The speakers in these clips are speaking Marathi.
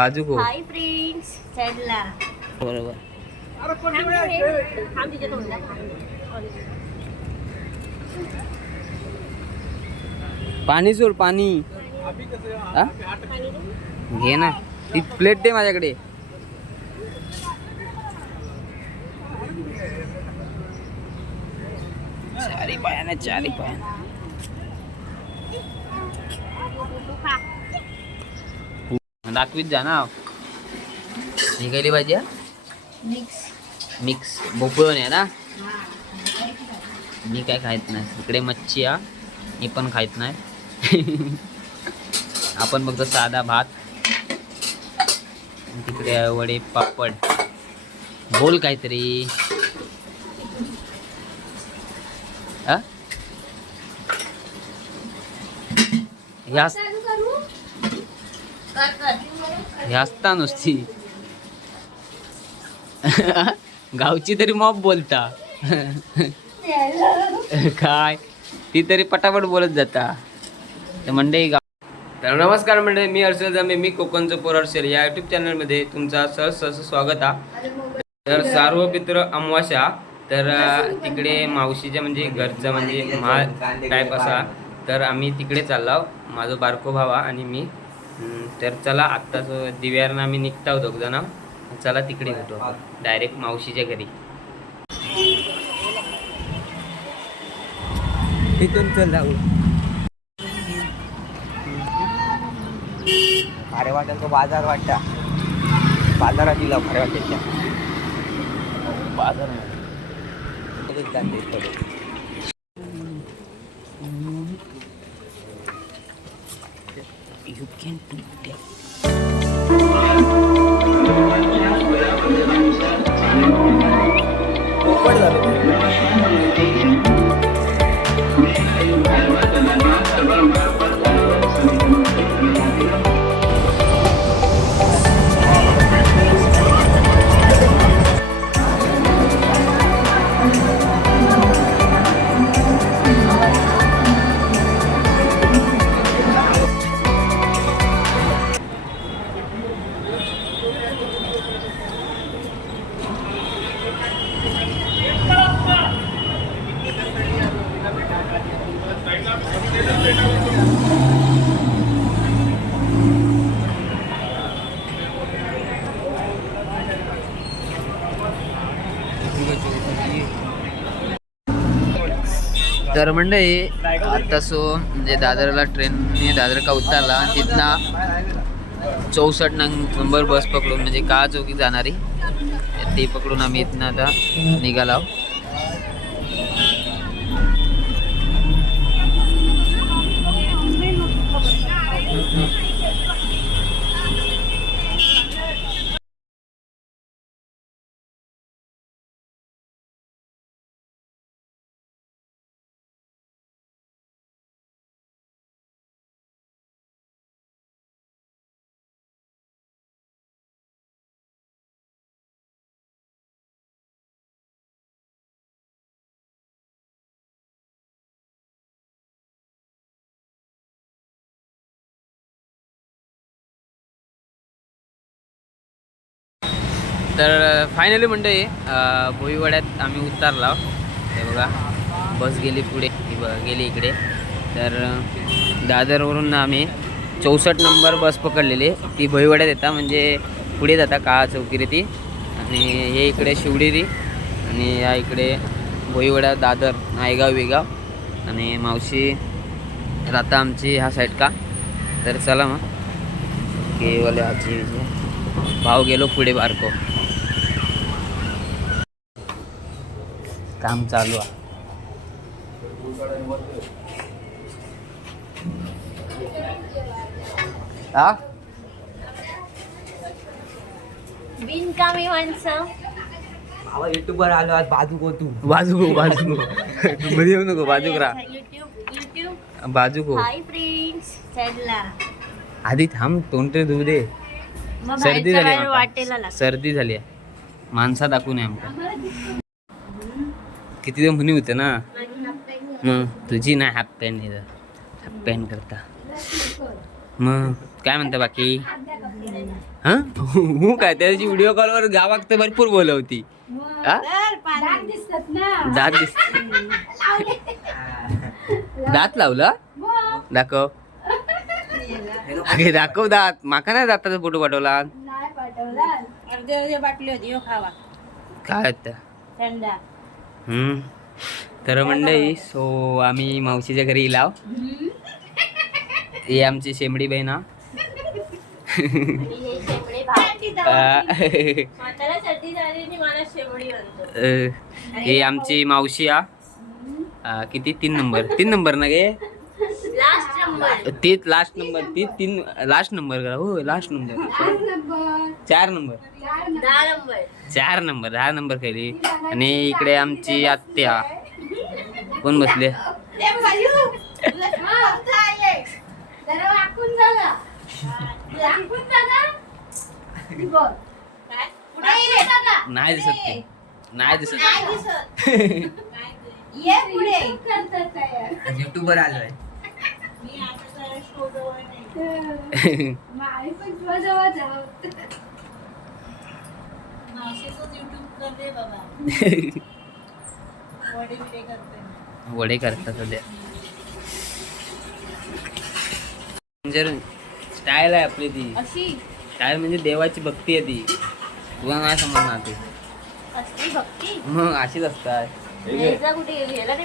बाजू गो हाय फ्रेंड्स चढला बरोबर. पाणी सोड पाणी. हा? घे ना. ती प्लेट दे माझ्याकडे. चारी पायाने चारी पायाने. दाखवीत जा ना. ही गेली भाजी हा? मिक्स. मिक्स. भोपळून आहे ना? मी काय खायत नाही. इकडे मच्छी हा मी पण खायत नाही. आपण फक्त साधा भात. तिकडे वडे पापड. बोल काहीतरी. हा? ह्या ह्या असता नुसती. गावची तरी मॉब बोलता. काय? ती तरी पटापट बोलत जाता. तर मंडळी गाव तर नमस्कार मंडळी मी हर्षल जांबे मी कोकणचं पोर हर्षल या युट्यूब चॅनलमध्ये तुमचा सहज सहज स्वागत आहे तर सार्वपित्र अमावास्या. तर तिकडे मावशीच्या म्हणजे घरचं म्हणजे महा टाईप असा. तर आम्ही तिकडे चाललो माझं बारको भावा आणि मी. तर चला आत्ताच दिव्यानं आम्ही निघता दोघ जण. चला तिकडे भेटू डायरेक्ट मावशीच्या घरी. तिथून चल जाऊ. अरे वाटेल तो बाजार वाटता. बाजारात दिला अरे वाटेल बाजार. can't do that. तर मंडळी आता सो म्हणजे दादरला ट्रेनने दादर का उतरला तिथनं चौसष्ट नंबर बस पकडून म्हणजे का चौकी जाणारी ती पकडून आम्ही इथनं आता निघाला आहोत. तर फायनली मंडळी भोईवाड्यात आम्ही उतरला. हे बघा बस गेली पुढे ब गेली इकडे. तर दादरवरून आम्ही चौसष्ट नंबर बस पकडलेली. ती भोईवाड्यात येता म्हणजे पुढे जाता काळा चौकीरी ती. आणि हे इकडे शिवडेरी आणि या इकडे भोईवाडा दादर नायगाव वेगाव आणि मावशी राहता आमची ह्या साईड का. तर चला मग. केवले आजी भाव गेलो पुढे बारको. काम चालू आहे. हा? बिनकामी माणसं. भावा युट्यूबवर आलो आज बाजू गो तू बाजू गो बाजू गो मध्ये येऊ नको बाजू करा युट्यूब युट्यूब बाजू गो हाय फ्रेंड्स चढला आधी थांब तोंड तरी धुऊ दे. मग सर्दी बाहेरचा झाली वाटेला. लागतो. सर्दी झाली आहे. माणसा दाखवू नये आमका. किती दिवस म्हणी होते ना? मग तुझी नाही हाफ पॅन्ट इथं हाफ पॅन्ट करता. मग काय म्हणता बाकी? हा? हो काय त्या दिवशी व्हिडिओ कॉलवर गावात तर भरपूर बोलवती. हा? दात दिस दात लावला? दाखव. अगे दाखव दात. माका नाही दाताचा फोटो पाठवला. अर्धे अर्धे बाटली होती हो खावा. काय होतं. तर मंडळी सो आम्ही मावशीच्या घरी लाव ही आमची शेमडी बहीण हा. आमची मावशी हा. आ, किती? तीन नंबर. तीन नंबर ना गे? लास्ट नंबर तीच लास्ट नंबर ती तीन लास्ट नंबर करा. हो लास्ट नंबर. चार नंबर. चार नंबर दहा नंबर केली आणि इकडे आमची आत्या. कोण बसले? नाही दिसत ते. नाही दिसत. युट्यूबर आलोय. वडे करतात सध्या. म्हणजे स्टाईल आहे आपली ती. स्टाईल म्हणजे देवाची भक्ती आहे ती. तुला नाही समजणार ती. मग अशीच असतात. नाही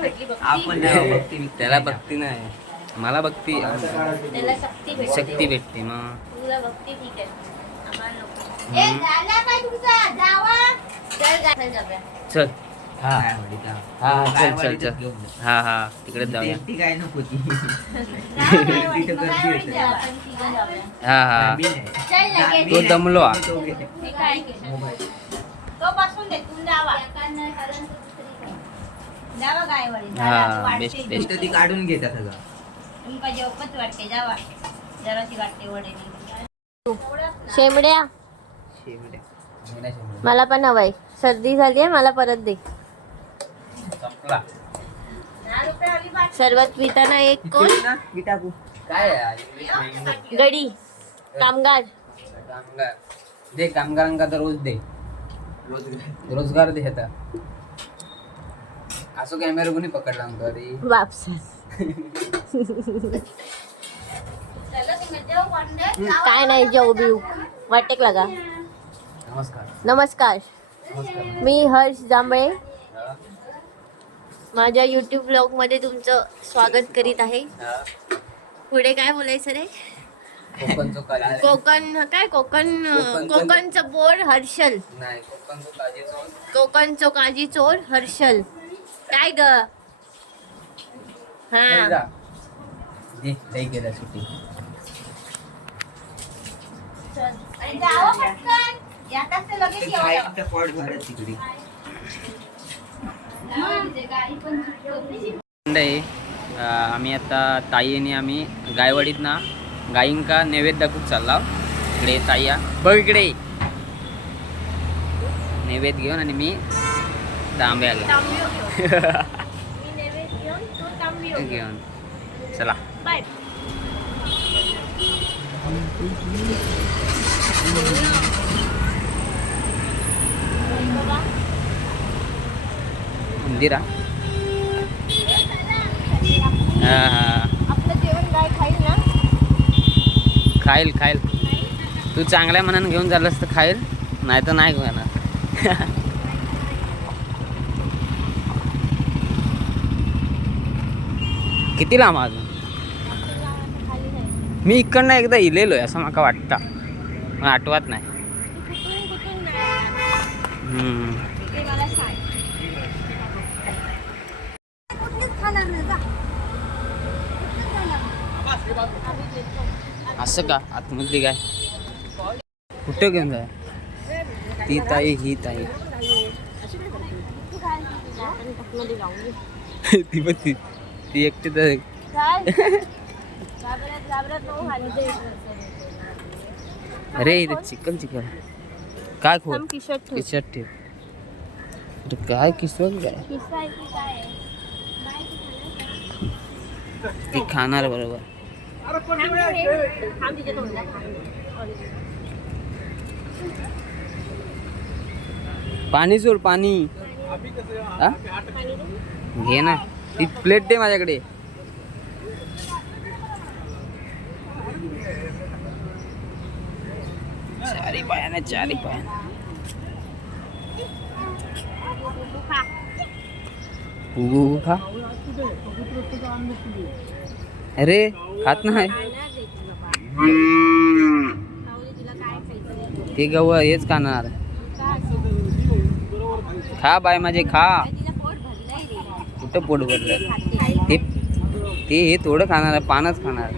भेटली भक्ती. आपण भक्ती त्याला भक्ती नाही. मला भक्ती त्याला शक्ती भेटते. शक्ती भेटते मग. चल हा. हा चल चल चल. हा हा तिकडे जाऊया. काय नको ती. तिथं गर्दी. हा हा. तो दमलो हा. हे काय केलं? तो काढून घेतात सगळं तुमका जेवपत वाटते जावा. जराशी वाटते वडे. शेमड्या मला पण हवाय सर्दी झाली आहे मला परत दे. सर्वात पिताना एक कोण? काय आहे? गडी कामगार. कामगार. दे कामगारांका तर रोज दे. रोजगार दे आता. असं कॅमेरा कोणी पकडला आमका रे. वापस काय नाही जेव बिव. वाटेक लागा. नमस्कार. मी हर्ष जांभळे. माझ्या युट्यूब ब्लॉगमध्ये तुमचं स्वागत करीत आहे. हा. पुढे काय बोलायचं रे? कोकणचो काजी. कोकण काय कोकण कोकण- कोकणचं बोर हर्षल. नाही कोकणचो काजी चोळ कोकणचो काजी चोर हर्षल. काय ग? हा. दे लई गेला आम्ही आता ताई आणि आम्ही गायवाडीत ना गायींका नैवेद्य दाखवूक चालला इकडे ताई या. बघ इकडे. नैवेद्य घेऊन आणि मी तांब्या घेऊन. घेऊन. चला. बाय. मंदिरा. हा हा. खाईल खाईल तू चांगल्या मनानं घेऊन झालंस तर खाईल नाही तर नाही घेणार किती लांब अजून? मी इकडनं एकदा इलेलोय असं माका वाटतं. मला आठवत नाही कुठून कुठून नाही हम्म. ते मला सांग कुठलीच खाणार नाही जा आम्ही देतो. असं का आतमधली काय कुठं घेऊन जाय ती ताई ही ताई तू काय आपण टाकमध्ये जाऊन ये. ती पण ती ती एकटी तर काय घाबरत घाबरत नको खाली दे. अरे इथे चिकन चिकन काय खोल थांब खिशात ठेव. किचट ठेव अरे काय किसवत काय खिस्सा आहे की काय आहे? ती खाणार बरोबर पाणी सोड पाणी. घे ना. ती प्लेट दे माझ्याकडे. चारी पायाने चारी पायाने. उगू उगू खा. अरे खात नाही. ते गव हेच खाणार. खा बाय माझे खा. कुठं पोट भरलं ते ते हे थोडं खाणार आहे पानच खाणार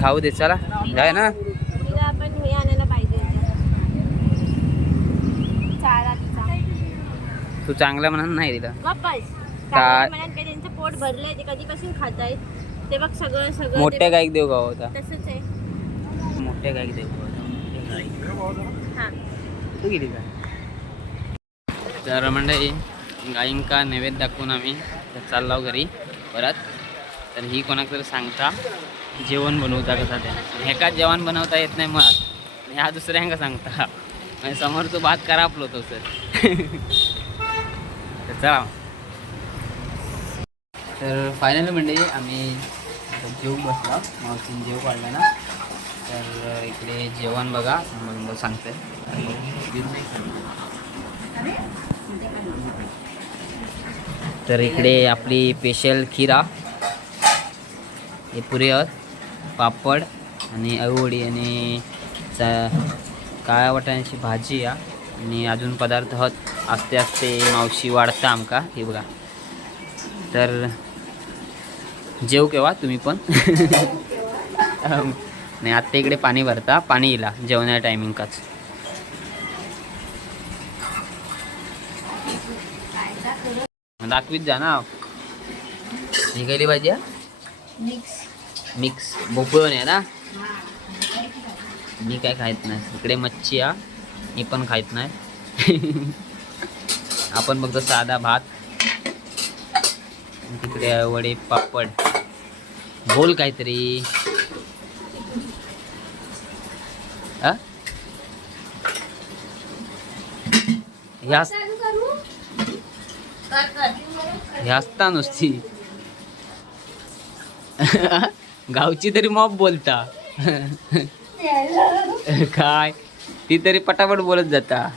खाऊ दे चला. जाय ना. तू चांगला म्हणा नाही दिला. काय? काय त्यांचं पोट भरलंय ते कधीपासून खात आहेत ते बघ सगळं सगळं मोठ्या ते गाईक देऊ का होता. तसंच आहे. मोठ्या गाईक देऊ का होता. मोठ्या गाईक. हा. तू गेली का? तर मंडळी गायींका नैवेद्य दाखवून आम्ही चाललो घरी परत. तर ही कोणाक तरी सांगता जेवण बनवता कसा ते हेका जेवण बनवता येत नाही आणि ह्या दुसऱ्यांका सांगता. म्हणजे समोर तो भात करापलो तो सर. चला. तर फायनल म्हणजे आम्ही आता जेव बसलो. मावशीने जेव काढला ना. तर इकडे जेवण बघा. मग सांगते. तर इकडे आपली स्पेशल खिरा. हे पुरी आहेत पापड आणि अवडी आणि चा- काळ्या वाटाण्याची भाजी या. आणि अजून पदार्थ हत आस्ते आस्ते मावशी वाढता आमका. हे बघा. तर जेव केव्हा? तुम्ही पण. नाही आत्ता इकडे पाणी भरता. पाणी येला जेवण्या टायमिंगकाच दाखवीत जा ना. ही गेली भाजी मिक्स. भोपळं आहे ना? मी काय खायत नाही. इकडे मच्छी हा? मी पण खायत नाही. आपण बघतो साधा भात तिकडे वडे पापड. बोल काहीतरी. हा नुसती. गावची तरी मॉप बोलता. काय? ती तरी पटापट बोलत जाता.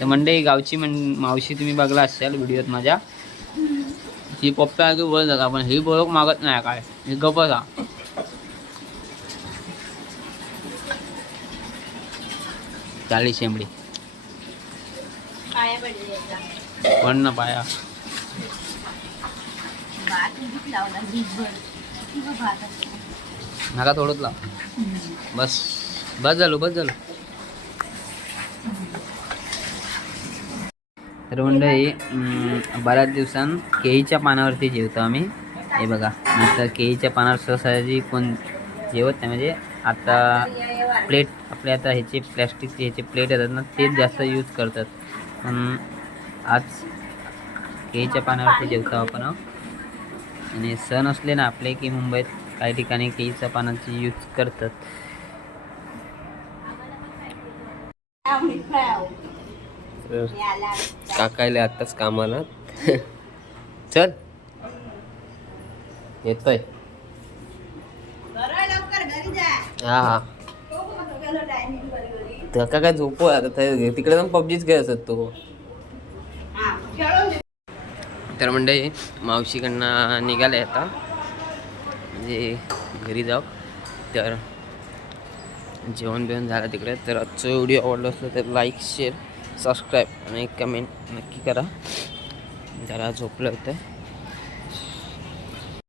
तर मंडळी गावची म्हण मावशी तुम्ही बघला असाल व्हिडिओत माझ्या. ही पप्पा की बोलत जाता पण ही बोलक मागत नाही काय? ही गपच हा चाळी शेंबडी. पण ना पाया? नका थोडंच लाव. बस बस झालो बस झालो. मंडळी बऱ्याच दिवसां केळीच्या पानावरती जेवतो आम्ही. हे बघा नंतर केळीच्या पानावर सहसाजी कोण जेवत नाही म्हणजे आता प्लेट आपले आता ह्याचे प्लॅस्टिकचे ह्याचे प्लेट येतात ना तेच जास्त यूज करतात. पण आज केळीच्या पानावरती जेवतो आपण आणि सण असले ना आपले की मुंबईत काही ठिकाणी केळीच्या पानाची यूज करतात. काकायला आत्ताच कामाला. चल. येतोय. हा हा. काका काय झोपो आता? तिकडे जाऊन पबजीच खेळत असत तो. तर म्हणजे मावशीकडनं निघाले आता. म्हणजे घरी जाऊ. तर जेवण बिवण झालं तिकडे. तर आजचं व्हिडिओ आवडलं असलं तर लाईक शेअर सबस्क्राईब आणि कमेंट नक्की करा. जरा झोपलं होतं.